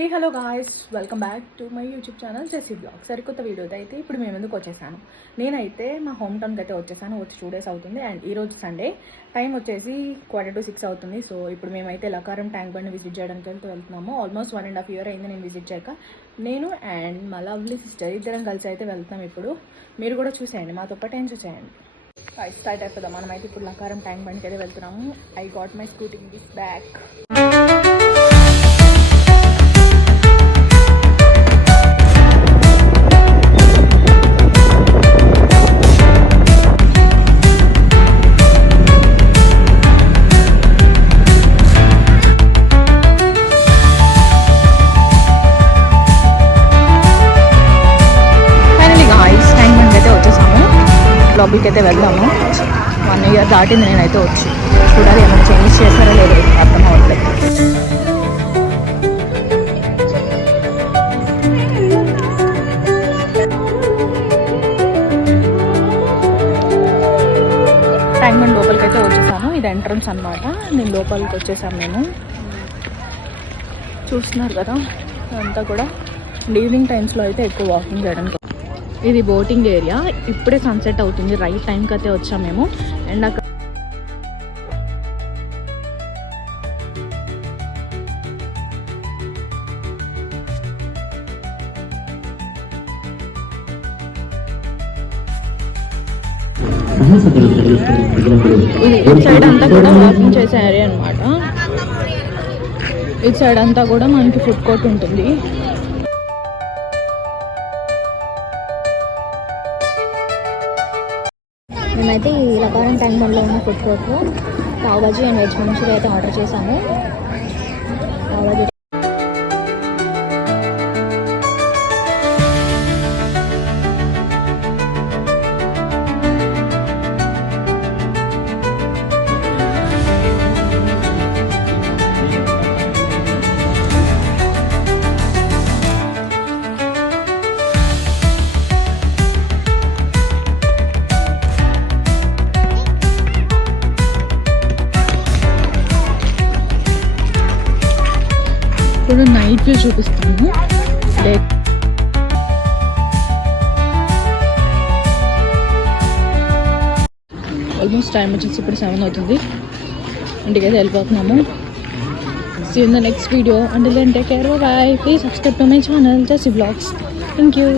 Hello guys, welcome back to my YouTube channel Jessie blog. సరికొత్త వీడియోతో అయితే ఇప్పుడు మేము ఎందుకు వచ్చేసాను. నేనైతే మా హోమ్ టౌన్కి అయితే వచ్చేసాను. వచ్చి 2 days అవుతుంది. అండ్ ఈరోజు సండే, టైం వచ్చేసి 5:45 అవుతుంది. సో ఇప్పుడు మేమైతే లకారం ట్యాంక్ బండ్ విజిట్ చేయడానికి వెళ్తున్నాము. ఆల్మోస్ట్ 1.5 year అయింది నేను విజిట్ చేయక. నేను అండ్ మా లవ్లీ సిస్టర్ ఇద్దరం కలిసి అయితే వెళ్తాం. ఇప్పుడు మీరు కూడా చూసేయండి, మాతో పాటు ఎంజాయ్ చేయండి. స్టార్ట్ అయిపోదాం. మనమైతే ఇప్పుడు లకారం ట్యాంక్ బండ్కి అయితే వెళ్తున్నాము. I got my scooty back. లాబీకి అయితే వెళ్దాము. 1 year దాటింది నేనైతే వచ్చి. చూడాలి ఏమైనా చేంజ్ చేస్తారో లేదో అర్థం అవ్వట్లేదు. ట్యాంక్ బండ్ లోపలికి అయితే వచ్చేసాను. ఇది ఎంట్రన్స్ అనమాట. నేను లోపలికి వచ్చేసాను. మేము చూస్తున్నారు కదా, అంతా కూడా ఈవినింగ్ టైమ్స్లో అయితే ఎక్కువ వాకింగ్ చేయడానికి. ఇది బోటింగ్ ఏరియా. ఇప్పుడే సన్సెట్ అవుతుంది. రైట్ టైంకి అయితే వచ్చాం మేము. అండ్ అక్కడ ఇటు సైడ్ అంతా కూడా వాకింగ్ చేసే ఏరియా అనమాట. ఇటు సైడ్ అంతా కూడా మనకి ఫుడ్ కోర్ట్ ఉంటుంది. మేమైతే ఈ లకారం ట్యాంక్ బండ్లో ఉన్న ఫుడ్ కోర్ట్లో pav bhaji and veg manchuria అయితే ఆర్డర్ చేశాము. పావ్ బాజీ ఇప్పుడు నైట్ వ్యూ చూపిస్తాను. ఆల్మోస్ట్ టైం వచ్చేసి ఇప్పుడు 7 అవుతుంది. ఇంటికి అయితే వెళ్ళిపోతున్నాము. See you in the next video. Until then, take care. Bye. Please subscribe to my channel, Jessy Vlogs. Thank you.